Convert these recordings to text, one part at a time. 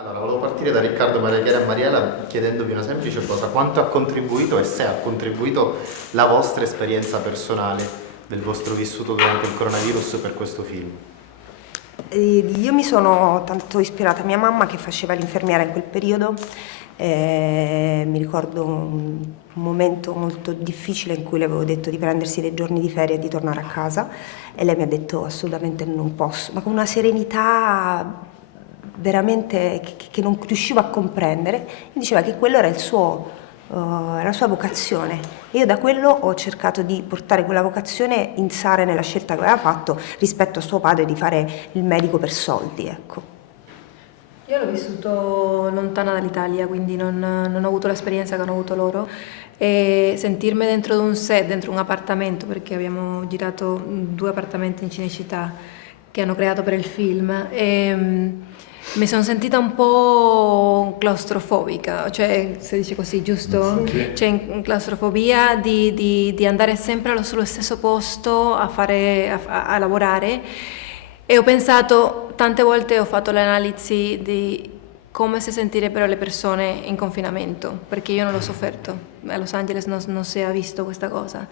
Allora, volevo partire da Riccardo, Maria Chiara e Mariela chiedendovi una semplice cosa: quanto ha contribuito e se ha contribuito la vostra esperienza personale del vostro vissuto durante il coronavirus per questo film? Io mi sono tanto ispirata a mia mamma che faceva l'infermiera in quel periodo. Mi ricordo un momento molto difficile in cui le avevo detto di prendersi dei giorni di ferie e di tornare a casa, e lei mi ha detto assolutamente non posso, ma con una serenità veramente che non riuscivo a comprendere. Mi diceva che quello era era la sua vocazione, e io da quello ho cercato di portare quella vocazione in Sara nella scelta che aveva fatto rispetto a suo padre di fare il medico per soldi, ecco. Io l'ho vissuto lontana dall'Italia, quindi non ho avuto l'esperienza che hanno avuto loro, e sentirmi dentro di un set, dentro un appartamento, perché abbiamo girato 2 appartamenti in Cinecittà che hanno creato per il film, e mi sono sentita un po' claustrofobica, cioè si dice così, giusto? Sì. C'è claustrofobia di andare sempre sullo stesso posto a lavorare. E ho pensato, tante volte ho fatto l'analisi di come si sentirebbero le persone in confinamento, perché io non l'ho sofferto. A Los Angeles non si è visto questa cosa.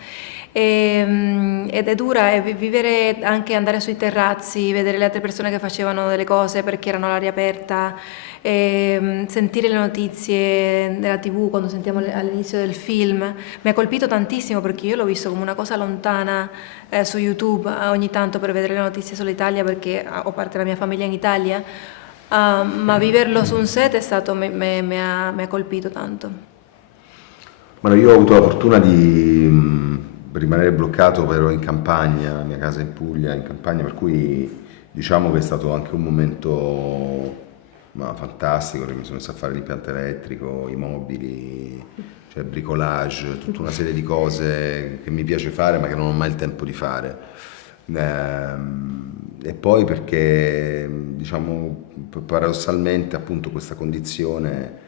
Ed è dura, vivere, anche andare sui terrazzi, vedere le altre persone che facevano delle cose perché erano all'aria aperta, sentire le notizie della TV quando sentiamo all'inizio del film. Mi ha colpito tantissimo perché io l'ho visto come una cosa lontana su YouTube ogni tanto per vedere le notizie sull'Italia, perché ho parte della mia famiglia in Italia, ma viverlo su un set è stato, mi ha colpito tanto. Bueno, io ho avuto la fortuna di rimanere bloccato, però in campagna, la mia casa in Puglia, in campagna, per cui diciamo che è stato anche un momento fantastico, perché mi sono messo a fare l'impianto elettrico, i mobili, cioè bricolage, tutta una serie di cose che mi piace fare ma che non ho mai il tempo di fare. E poi perché, diciamo, paradossalmente appunto questa condizione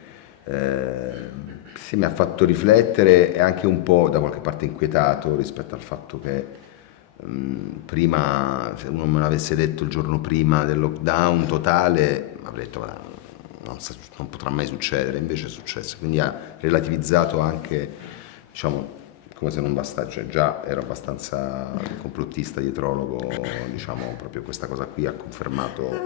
sì, mi ha fatto riflettere e anche un po' da qualche parte inquietato rispetto al fatto che prima, se uno me l'avesse detto il giorno prima del lockdown totale, avrei detto "Ma non potrà mai succedere", invece è successo, quindi ha relativizzato anche, diciamo, come se non bastasse, cioè già ero abbastanza complottista, dietrologo, diciamo, proprio questa cosa qui ha confermato,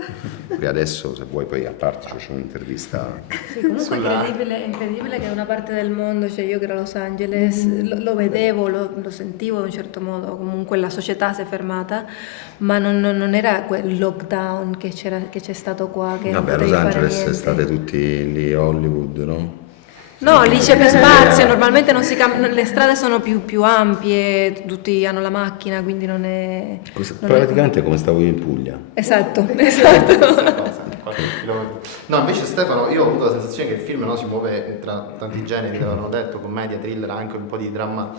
e adesso se vuoi poi a parte c'è un'intervista. Sì, comunque è incredibile che in una parte del mondo, cioè io che ero a Los Angeles, lo vedevo, lo sentivo in un certo modo, comunque la società si è fermata, ma non era quel lockdown che c'è stato qua, che non Vabbè, a potevi Los fare Angeles niente. state tutti lì a Hollywood, no? No, lì c'è più spazio, normalmente non le strade sono più ampie, tutti hanno la macchina, quindi non è... Praticamente come stavo io in Puglia. Esatto. No, invece Stefano, io ho avuto la sensazione che il film, no, si muove tra tanti generi, l'avevano detto, commedia, thriller, anche un po' di dramma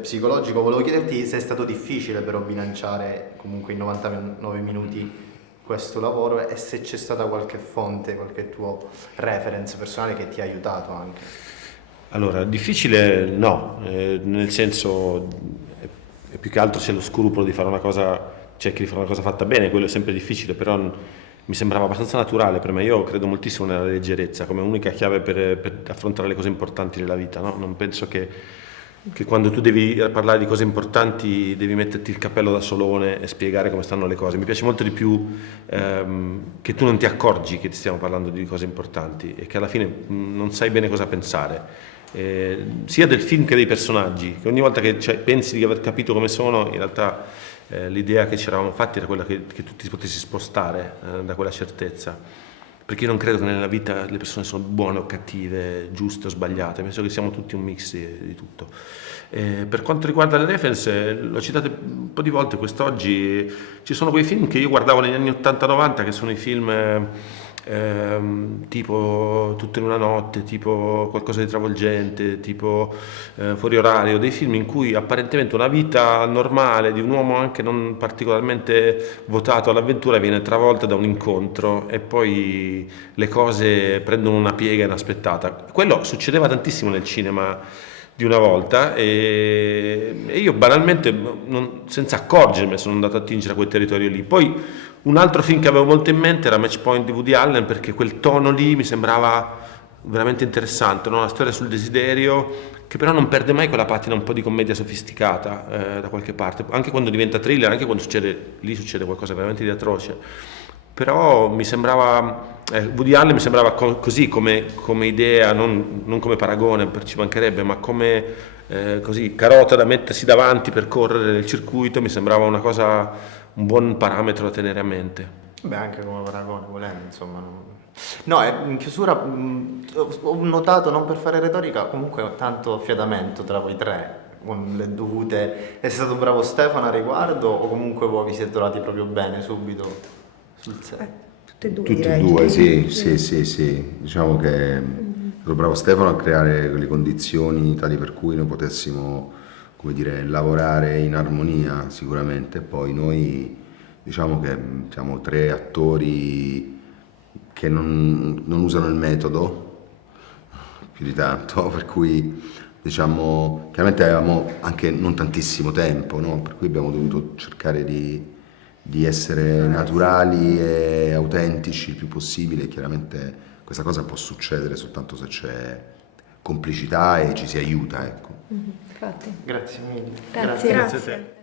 psicologico. Volevo chiederti se è stato difficile però bilanciare comunque in 99 minuti questo lavoro, e se c'è stata qualche fonte, qualche tuo reference personale che ti ha aiutato anche. Allora, difficile no, nel senso, è più che altro c'è lo scrupolo di fare una cosa, cerchi di fare una cosa fatta bene, quello è sempre difficile, però mi sembrava abbastanza naturale per me. Io credo moltissimo nella leggerezza come unica chiave per affrontare le cose importanti della vita, no? Non penso che quando tu devi parlare di cose importanti devi metterti il cappello da solone e spiegare come stanno le cose. Mi piace molto di più che tu non ti accorgi che ti stiamo parlando di cose importanti e che alla fine non sai bene cosa pensare. Sia del film che dei personaggi, che ogni volta che pensi di aver capito come sono, in realtà l'idea che ci eravamo fatti era quella che tu ti potessi spostare da quella certezza, perché io non credo che nella vita le persone sono buone o cattive, giuste o sbagliate, penso che siamo tutti un mix di tutto. Per quanto riguarda le reference, l'ho citate un po' di volte quest'oggi, ci sono quei film che io guardavo negli anni 80-90, che sono i film tipo Tutto in una notte, tipo Qualcosa di travolgente, tipo Fuori orario, dei film in cui apparentemente una vita normale di un uomo anche non particolarmente votato all'avventura viene travolta da un incontro e poi le cose prendono una piega inaspettata. Quello succedeva tantissimo nel cinema di una volta e io banalmente senza accorgermi sono andato a attingere a quel territorio lì. Poi Un altro film che avevo molto in mente era Match Point di Woody Allen, perché quel tono lì mi sembrava veramente interessante, no? Una storia sul desiderio che però non perde mai quella patina un po' di commedia sofisticata da qualche parte, anche quando diventa thriller, anche quando succede qualcosa veramente di atroce. Però mi sembrava, Woody Allen mi sembrava così come idea, non come paragone, ci mancherebbe, ma come così carota da mettersi davanti per correre nel circuito, mi sembrava una cosa, un buon parametro da tenere a mente. Beh, anche come paragone, volendo, insomma. No, in chiusura ho notato, non per fare retorica, comunque tanto affiatamento tra voi tre, con le dovute... È stato bravo Stefano a riguardo o comunque voi vi siete trovati proprio bene subito sul set? Tutte e due, Tutti e direi. due, sì. Diciamo che è stato bravo Stefano a creare quelle condizioni tali per cui noi potessimo, come dire, lavorare in armonia sicuramente. Poi noi diciamo che siamo tre attori che non usano il metodo più di tanto, per cui diciamo, chiaramente avevamo anche non tantissimo tempo, no? Per cui abbiamo dovuto cercare di essere naturali e autentici il più possibile. Chiaramente questa cosa può succedere soltanto se c'è complicità e ci si aiuta, ecco. Infatti. Grazie mille. Grazie. Grazie a te.